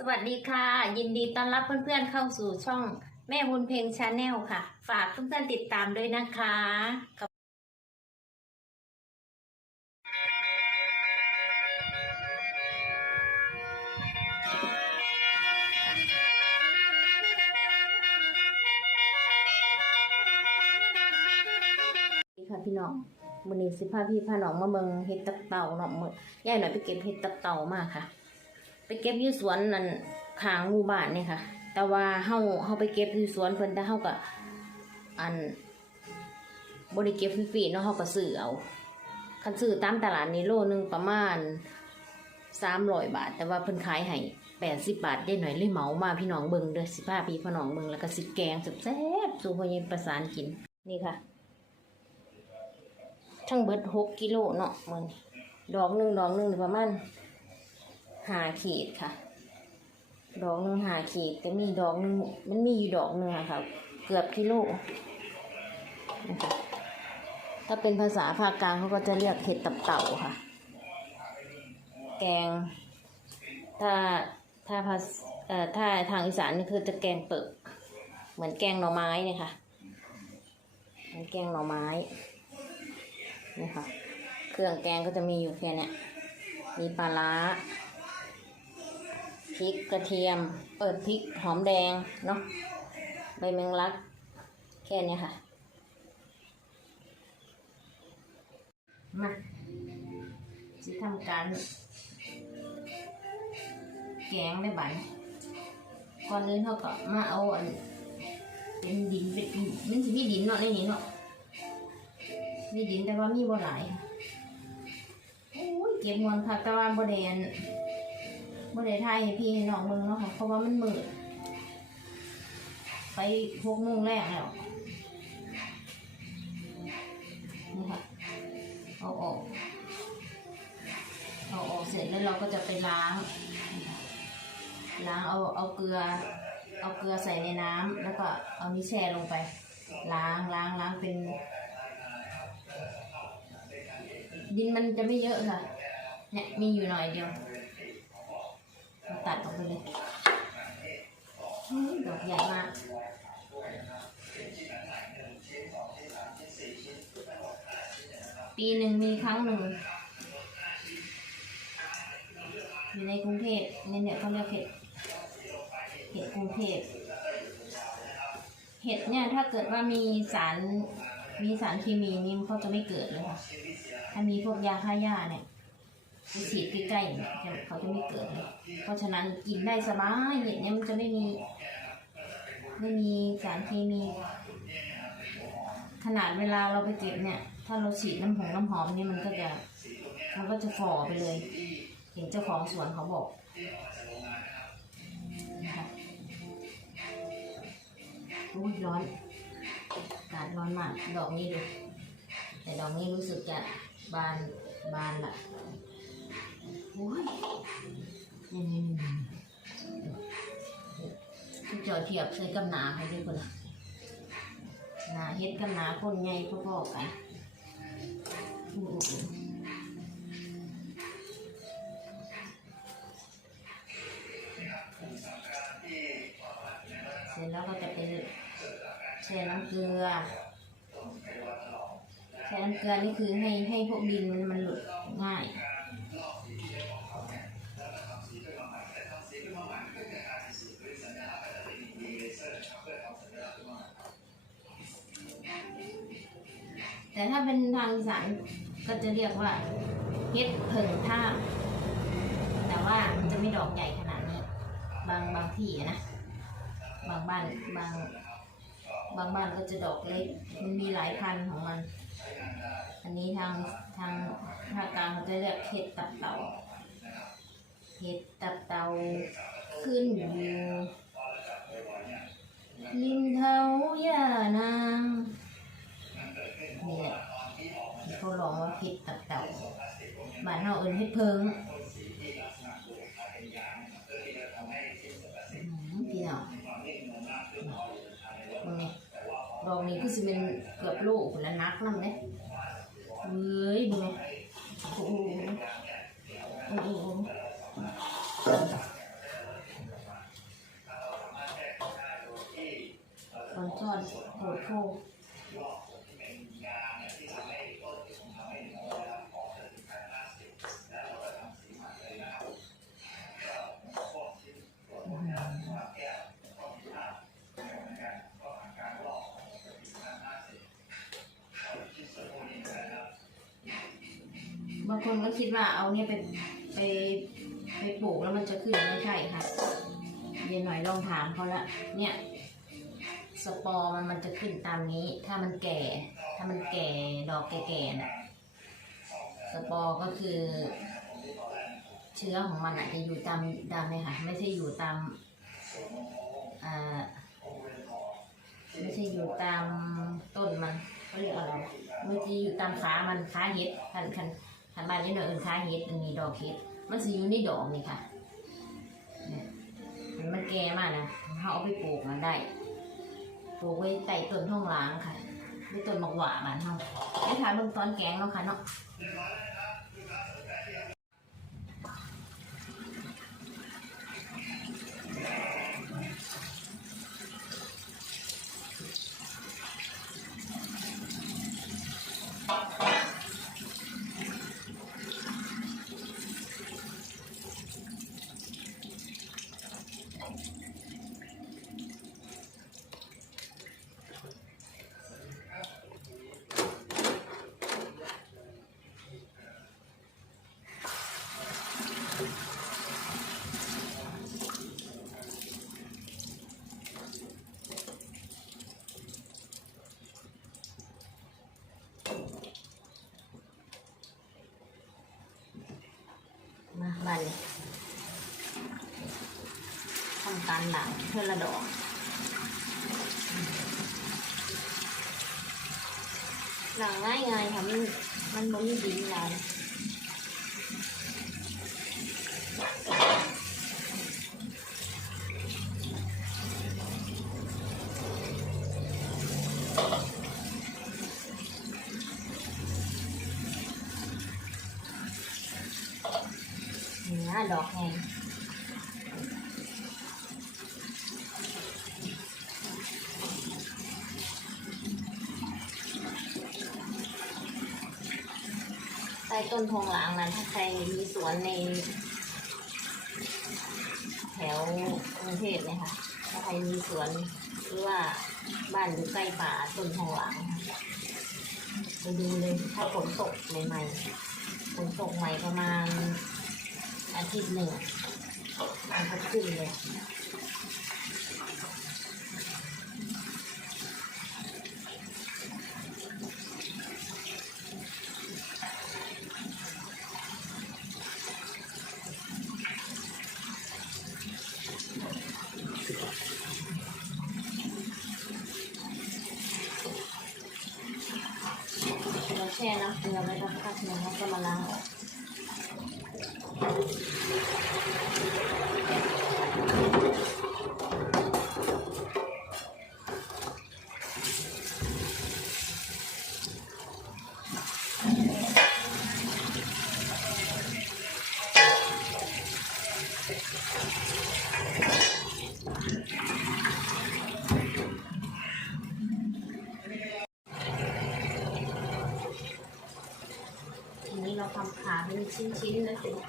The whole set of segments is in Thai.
สวัสดีค่ะ ยินดีต้อนรับเพื่อนๆเข้าสู่ช่องแม่บุญเพลงชาแนลค่ะ ฝากเพื่อนๆติดตามด้วยนะคะค่ะพี่น้องวันนี้สิพาพี่พาน้องมาเมืองเห็ดตับเต่าเนาะมือย่ายหน่อยไปเก็บเห็ดตับเต่ามาค่ะ ไปเก็บอยู่สวนนั่นขางหมู่บ้านเนี่ยค่ะ แต่ว่าเฮาเฮาไปเก็บอยู่สวนเพิ่นแต่เฮาก็อันบ่ได้เก็บฟรีๆเนาะเฮาก็ซื้อเอาคันซื้อตามตลาดนี่โลหนึงประมาณ300บาท แต่ว่าเพิ่นขายให้80บาทได้หน่อยเลยเหมามาพี่น้องเบิงเด้อสิพาพี่พี่น้องเบิงแล้วก็สิแกงแซ่บๆสู่พ่อใหญ่ประสานกินนี่ค่ะ ทั้งเบิด6กิโลเนาะมื้อนี้ดอกหนึงดอกหนึงประมาณ หาขีดค่ะ ดอกหนึ่งหาขีดแต่มีดอกหนึ่งมันมีอยู่ดอกหนึ่งค่ะ เกือบกิโลนะคะถ้าเป็นภาษาภาคกลางเขาก็จะเรียกเห็ดตับเต่าค่ะ แกง ถ้าถ้าภาษเอ่อถ้าทางอีสานนี่คือจะแกงเปิกเหมือนแกงหน่อไม้เนี่ยค่ะเหมือนแกงหน่อไม้นี่ค่ะ เครื่องแกงก็จะมีอยู่แค่เนี้ยมีปลาร้า พริกกระเทียม เปิดพริกหอมแดงเนาะใบแมงลัก แค่นี้ค่ะ มาจะทำการแกงได้บันก่อนอื่นเขาก็มาเอาอันเป็นดินเป็นมันจะมีดินเนาะในนี้เนาะมีดินแต่ว่ามีบ่หลายโอ้ยเก็บมวนค่ะแต่ว่าบ่ได้อัน บ่ได้ถ่ายให้พี่ให้น้องเบิ่งเนาะค่ะเพราะว่ามันมืดไปหกโมงแรกแล้วนี่ค่ะเอาออกเอาออกเสร็จแล้วเราก็จะไปล้างล้างเอาเอาเกลือ เอาเกลือใส่ในน้ำแล้วก็เอานี้แช่ลงไป ล้างล้างล้างเป็น ดินมันจะไม่เยอะค่ะเนี่ยมีอยู่หน่อยเดียว ตัดออกไปเลยดอกใหญ่มากปีหนึ่งมีครั้งหนึ่งอยู่ในกรุงเทพเนี่ยเนี่ยเขาเรียกเห็ดเห็ดกรุงเทพเห็ดเนี่ยถ้าเกิดว่ามีสารมีสารเคมีนี่มันเขาจะไม่เกิดเลยค่ะถ้ามีพวกยาฆ่าหญ้าเนี่ย ไปฉีดใกล้ๆเนี่ยจะเขาจะไม่เกิด เพราะฉะนั้นกินได้สบายเห็ดเนี่ยมันจะไม่มี ไม่มีสารเคมี ขนาดเวลาเราไปเก็บเนี่ย ถ้าเราฉีดน้ำหอมน้ำหอมนี่มันก็จะ มันก็จะฝ่อไปเลย เห็นเจ้าของสวนเขาบอกนะคะอุ้ยร้อนอากาศร้อนมาก ดอกนี้ดู แต่ดอกนี้รู้สึกจะบานบานละ โอ้ยนี่นี่นี่ที่จอเทียบใส่กับหนาให้ด้วยคนละหนาเฮ็ดกับหนาคนใหญ่พ่อๆกันเสร็จแล้วก็จะเป็นแช่น้ำเกลือแช่น้ำเกลือนี่คือให้ให้พวกดินมันมันหลุดง่าย แต่ถ้าเป็นทางอีสานก็จะเรียกว่าเฮ็ดเผิงท่าแต่ว่ามันจะไม่ดอกใหญ่ขนาดนี้ บางบางที่นะ บางบ้านบาง บางบ้านก็จะดอกเล็ก มันมีหลายพันของมัน อันนี้ทางทางภาคกลางเขาจะเรียกเห็ดตับเต่าเห็ดตับเต่าขึ้นอยู่ริมเท้าย่านาง นี่แหละเขาลองว่าผิดตับเต่าบ้านเราเอิ้นเห็ดเพิงพี่น้องมึงนี่ดอกนี้คือสิเป็นเกือบโลกแล้วนักนั่นเลยเฮ้ยมึงนี่โอ้ คนก็คิดว่าเอาเนี่ยไปไปไปปลูกแล้วมันจะขึ้นไม่ใช่ค่ะเย็นหน่อยลองถามเขาละเนี่ยสปอร์มันมันจะขึ้นตามนี้ ถ้ามันแก่ ถ้ามันแก่ดอกแก่ๆน่ะสปอร์ก็คือ เชื้อของมันอาจจะอยู่ตามตามเลยค่ะไม่ใช่อยู่ตามอ่าไม่ใช่อยู่ตามต้นมันเขาเรียกอะไรไม่ใช่อยู่ตามขามันขาเห็ดคันคัน คันบ้านนี้เนอะเอินขาเฮ็ดมันมีดอกเฮ็ดมันสิอยู่ในดอกนี่ค่ะเนี่ยมันแก่มากนะเขาเอาไปปลูกมันได้ปลูกไว้ใต้ต้นท่องล้างค่ะไว้ต้นหมกหวาบ้านเฮาไอ้ค่ะเบิ่งตอนแกงเนาะค่ะเนาะ มาบ้านเลยทำการหลังเพื่อละดอกหลังง่ายง่ายๆค่ะมันมันบ่มีดินหลายนี่นะดอกแห้งใต้นทองหลางนั้นถ้าใครมีสวนใน แถวกรุงเทพเนี่ยค่ะถ้าใครมีสวนหรือว่าบ้านอยู่ใกล้ป่าต้นทองหลางไปดูเลยถ้าฝนตกใหม่ๆฝนตกใหม่ประมาณอาทิตย์หนึ่งมันก็ขึ้นเลย เราแช่น้ำเกลือไว้สักพักหนึงแล้วก็มาล้างออกทีนี้เราทำข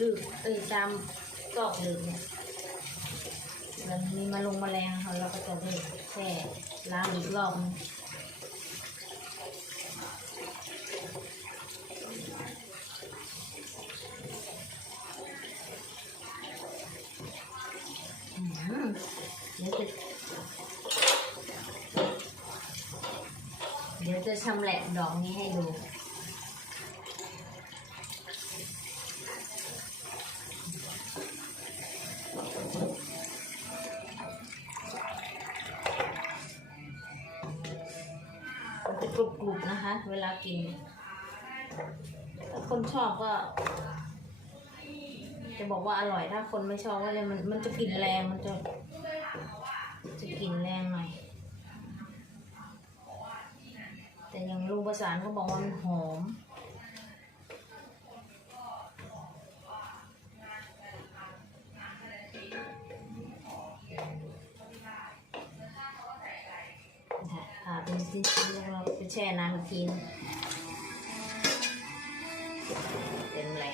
ลืมเอ้จำตอกลืมเนี่ยมันมีมาลงมาแรงเขาเราก็จะได้แช่ล้างอีกรอบเดี๋ยวจะเดี๋ยวจะชำแหละดอกนี้ให้ดู จะกรุบๆนะคะ เวลากินถ้าคนชอบก็ จะบอกว่าอร่อยถ้าคนไม่ชอบก็เลยมันมันจะกลิ่นแรงมันจะจะกลิ่นแรงหน่อยแต่อย่างลุงประสานก็บอกว่ามันหอมค่ะเป็นชิ้นๆแล้วเราไป แช่น้ำกทีนึงเต็มเลย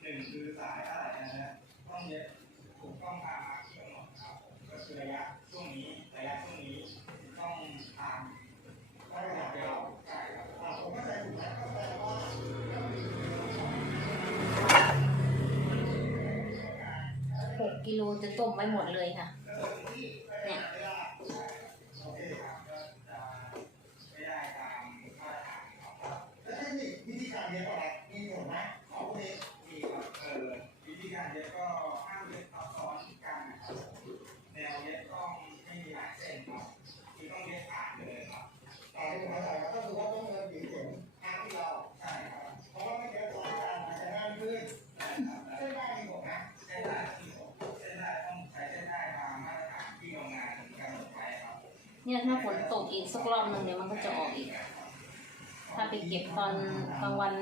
หนึ่งคือสายอะไรนะฮะต้องเย็บถูกต้องตามมาร์คที่กำหนด กอีกสักรอบหนึ่งเดี๋ยวมันก็จะออกอีก ถ้าไปเก็บตอนกลางวัน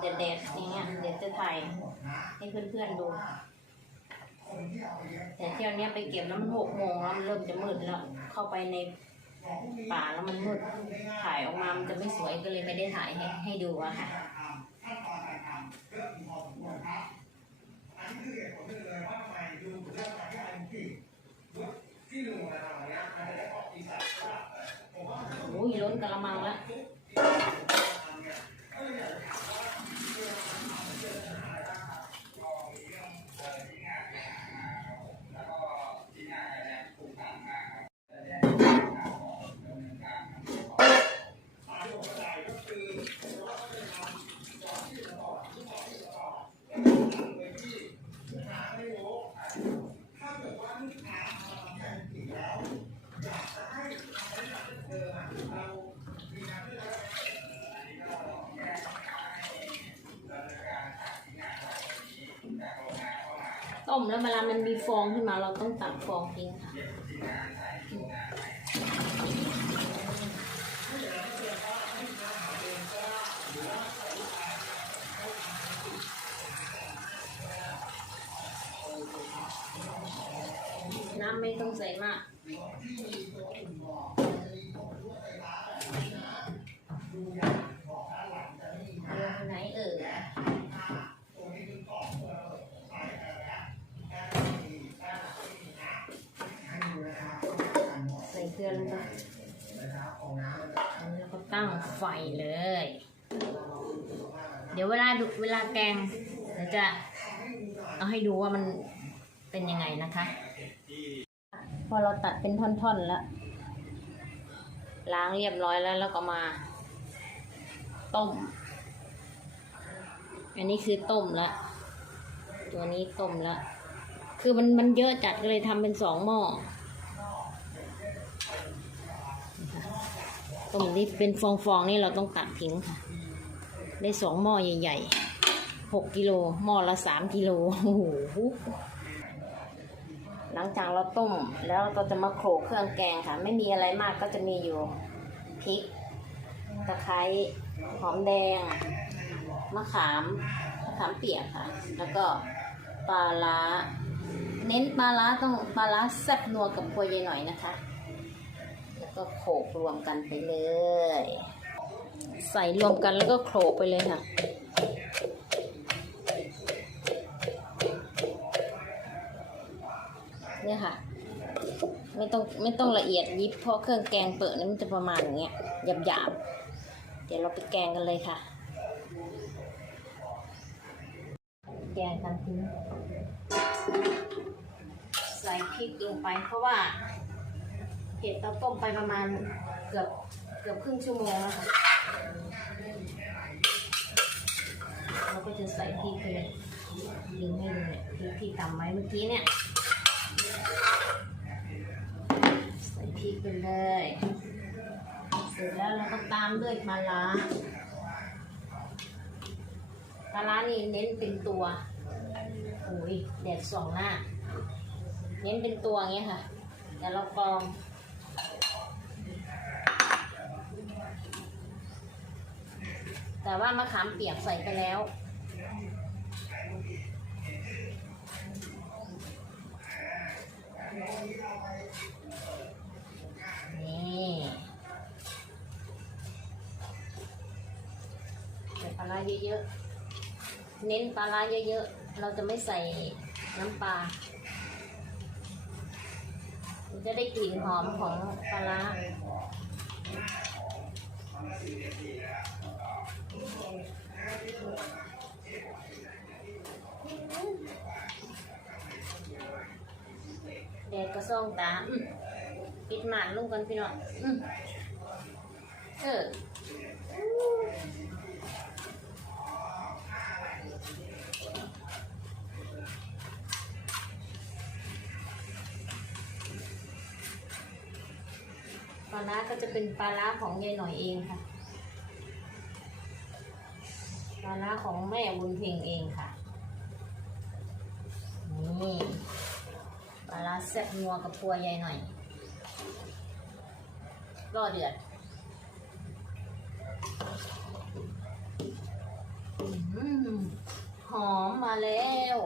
แดดๆอย่างเงี้ยเดี๋ยวจะถ่ายให้เพื่อนๆดู แต่เที่ยวนี้ไปเก็บแล้วมันหกโมงแล้วมันเริ่มจะมืดแล้ว เข้าไปในป่าแล้วมันมืด ถ่ายออกมา มันจะไม่สวยก็เลยไม่ได้ถ่ายให้ให้ดูอะค่ะที่หลหนึ่งเลยว่าทำไมดูเรื่องการที่ไอ้ที่ที่ลุงมาทำ โอ้ยล้นกระมังแล้ว ต้มแล้ว เวลามันมีฟองขึ้นมาเราต้องตักฟองทิ้งค่ะน้ำไม่ต้องใส่มาก เลย เดี๋ยวเวลาดูเวลาแกงเดี๋ยวจะเอาให้ดูว่ามันเป็นยังไงนะคะ พอเราตัดเป็นท่อนๆแล้ว ล้างเรียบร้อยแล้วแล้วก็มา ต้ม อันนี้คือต้มแล้วตัวนี้ต้มแล้วคือมันมันเยอะจัดก็เลยทำเป็นสองหม้อ ต้มนี่เป็นฟองๆนี่เราต้องตัดทิ้งค่ะ ได้สองหม้อใหญ่ๆหกกิโลหม้อละสามกิโลโอ้โหหลังจากเราต้มแล้วเราจะมาโขลกเครื่องแกงค่ะ ไม่มีอะไรมากก็จะมีอยู่พริกตะไคร้หอมแดงมะขามมะขามเปียกค่ะ แล้วก็ปลาล้า เน้นปลาล้าต้องปลาล้าแซ่บนัวกับครัวยายหน่อยนะคะ ก็โขลกรวมกันไปเลย ใส่รวมกันแล้วก็โขลกไปเลยค่ะเนี่ยค่ะ ไม่ต้องไม่ต้องละเอียดยิบเพราะเครื่องแกงเปิดนี่มันจะประมาณอย่างเงี้ยหยาบๆเดี๋ยวเราไปแกงกันเลยค่ะ แกงกันทิ้งใส่พริกลงไปเพราะว่า เห็ดเราต้มไปประมาณเกือบเกือบครึ่งชั่วโมงแล้วค่ะเราก็จะใส่พริกไปเลยยิงให้ดูเนี่ยพริกที่ตำไว้เมื่อกี้เนี่ย ใส่พริกไปเลย เสร็จแล้วเราก็ตามด้วยปลาร้าปลาร้านี่เน้นเป็นตัวโอ้ยแดดส่องหน้า เน้นเป็นตัวเงี้ยค่ะแต่เรากรอง แต่ว่ามะขามเปียกใส่ไปแล้ว นี่ใส่ปลาร้าเยอะๆ เน้นปลาร้าเยอะๆ เราจะไม่ใส่น้ำปลามันจะได้กลิ่นหอมของปลาร้า แดดก็ส่องตามปิดหมานลงกันพี่น้องอืมเออปลาร้าก็จะเป็นปลาร้าของยายหน่อยเองค่ะ ปลาร้าของแม่บุญเพ็งเองค่ะ นี่ปลาร้าแซ่บนัวกับพัวยายหน่อย รอเดือดอืมหอมมาแล้ว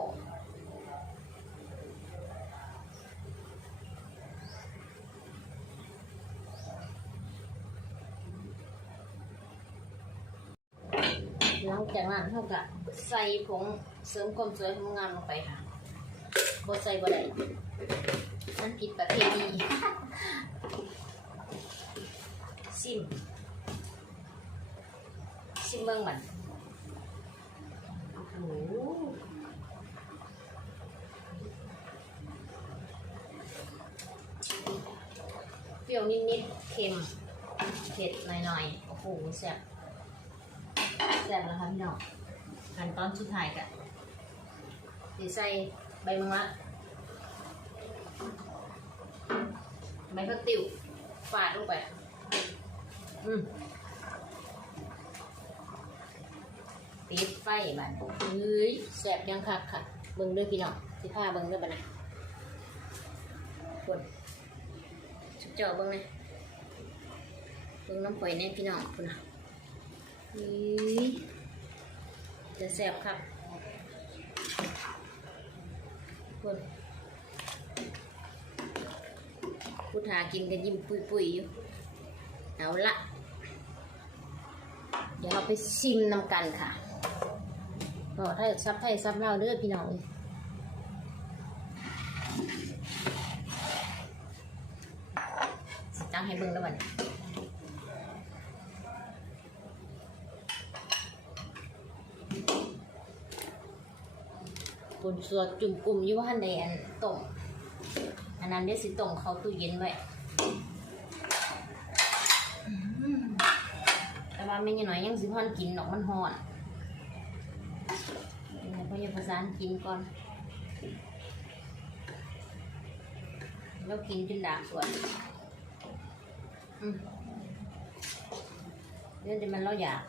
หลังจากนั้นเขาก็ใส่ผงเสริมความสวยความงามลงไปค่ะบดใส่บ่ได้มันผิดประเพณีซิม ซิมเบิ่งมันโอ้โหเปรี้ยวนิดๆเค็ม เผ็ดหน่อยๆ โอ้โหแซ่บ แซ่บแล้วค่ะพี่น้องขั้นตอนสุดท้ายกันสีใส่ใบมะระใบข้าวติ๋วฝาดลงไปอืมปิดไฟบัดเฮ้ยแซ่บยังคักค่ะเบิ่งด้วยพี่น้องสิผ้าเบิ่งด้วยบัดนะกดชุบจาะเบิ่งเลยเบิ่งน้ำข่อยแน่พี่น้องคุณนะ จะแสบครับคนผู้ทากินกันยิ้มปุยๆอยู่ เอาละ เดี๋ยวเราไปชิมนำกันค่ะบอกถ้าซับไทยซับเล่าเด้อพี่น้องเอ้ยสิตั้งให้เบิ่งแล้วบัดนี้ คนสวดจุ่มกลุ่มอยู่ว่าในอันต้มอันนั้นเดี๋ยวสิต้มเขาตู้เย็นไว้แต่ว่าไม่ยังน้อยยังสิพอนกินหนอกมันหอนเดี๋ยวพ่อจะประสานกินก่อนแล้วกินจนดากสวนเดี๋ยวจะมันเราอยาก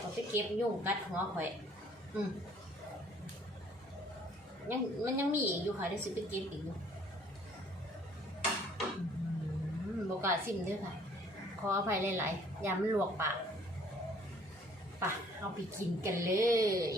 เอา ไปเก็บยุ่งกัดหัวข่อย อืมยังมันยังมีอีกอยู่ค่ะได้ซื้อไปเก็บอีกอยู่อืมบกล้าซิมด้วยค่ะ ขออภัยหลายๆย่ามันลวกปากปะเอาไปกินกันเลย